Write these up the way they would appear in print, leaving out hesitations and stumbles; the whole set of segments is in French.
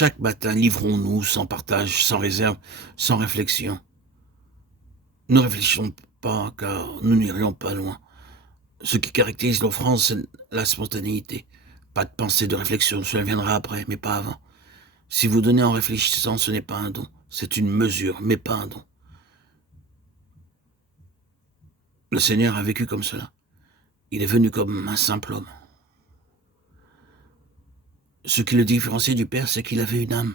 Chaque matin, livrons-nous sans partage, sans réserve, sans réflexion. Ne réfléchissons pas, car nous n'irions pas loin. Ce qui caractérise l'offrande, c'est la spontanéité. Pas de pensée, de réflexion, cela viendra après, mais pas avant. Si vous donnez en réfléchissant, ce n'est pas un don, c'est une mesure, mais pas un don. Le Seigneur a vécu comme cela. Il est venu comme un simple homme. Ce qui le différenciait du Père, c'est qu'il avait une âme.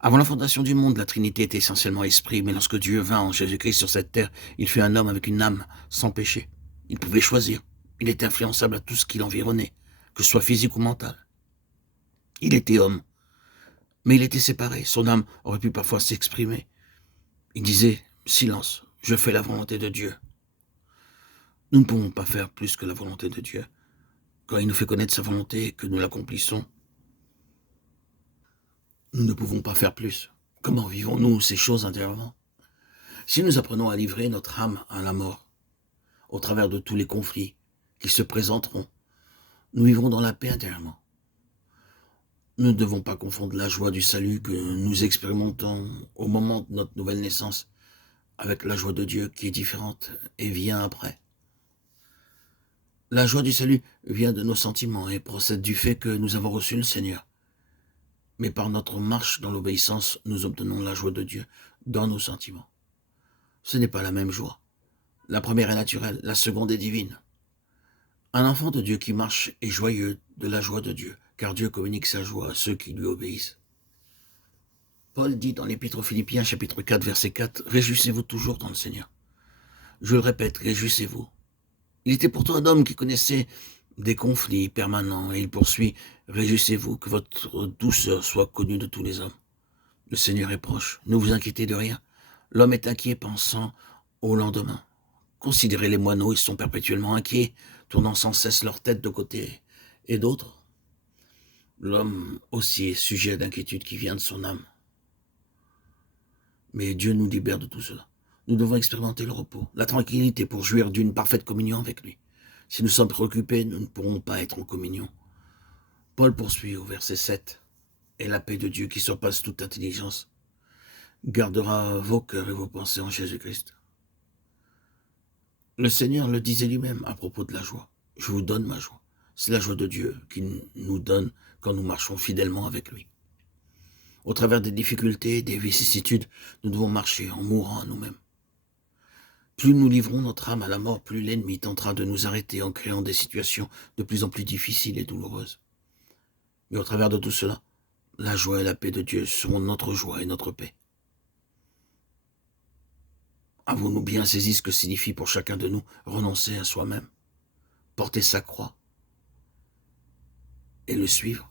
Avant la fondation du monde, la Trinité était essentiellement esprit, mais lorsque Dieu vint en Jésus-Christ sur cette terre, il fut un homme avec une âme, sans péché. Il pouvait choisir. Il était influençable à tout ce qui l'environnait, que ce soit physique ou mental. Il était homme, mais il était séparé. Son âme aurait pu parfois s'exprimer. Il disait, silence, je fais la volonté de Dieu. Nous ne pouvons pas faire plus que la volonté de Dieu. Quand il nous fait connaître sa volonté et que nous l'accomplissons, nous ne pouvons pas faire plus. Comment vivons-nous ces choses intérieurement? Si nous apprenons à livrer notre âme à la mort, au travers de tous les conflits qui se présenteront, nous vivrons dans la paix intérieurement. Nous ne devons pas confondre la joie du salut que nous expérimentons au moment de notre nouvelle naissance avec la joie de Dieu qui est différente et vient après. La joie du salut vient de nos sentiments et procède du fait que nous avons reçu le Seigneur. Mais par notre marche dans l'obéissance, nous obtenons la joie de Dieu dans nos sentiments. Ce n'est pas la même joie. La première est naturelle, la seconde est divine. Un enfant de Dieu qui marche est joyeux de la joie de Dieu, car Dieu communique sa joie à ceux qui lui obéissent. Paul dit dans l'Épître aux Philippiens, chapitre 4, verset 4, « Réjouissez-vous toujours dans le Seigneur. » Je le répète, réjouissez-vous. Il était pourtant un homme qui connaissait des conflits permanents, et il poursuit, « Réjouissez-vous que votre douceur soit connue de tous les hommes. » Le Seigneur est proche, ne vous inquiétez de rien. L'homme est inquiet pensant au lendemain. Considérez les moineaux, ils sont perpétuellement inquiets, tournant sans cesse leur tête de côté. Et d'autres? L'homme aussi est sujet d'inquiétude qui vient de son âme. Mais Dieu nous libère de tout cela. Nous devons expérimenter le repos, la tranquillité pour jouir d'une parfaite communion avec lui. Si nous sommes préoccupés, nous ne pourrons pas être en communion. Paul poursuit au verset 7. « Et la paix de Dieu qui surpasse toute intelligence gardera vos cœurs et vos pensées en Jésus-Christ. » Le Seigneur le disait lui-même à propos de la joie. « Je vous donne ma joie. » C'est la joie de Dieu qu'il nous donne quand nous marchons fidèlement avec lui. Au travers des difficultés, des vicissitudes, nous devons marcher en mourant à nous-mêmes. Plus nous livrons notre âme à la mort, plus l'ennemi tentera de nous arrêter en créant des situations de plus en plus difficiles et douloureuses. Mais au travers de tout cela, la joie et la paix de Dieu seront notre joie et notre paix. Avons-nous bien saisi ce que signifie pour chacun de nous renoncer à soi-même, porter sa croix et le suivre?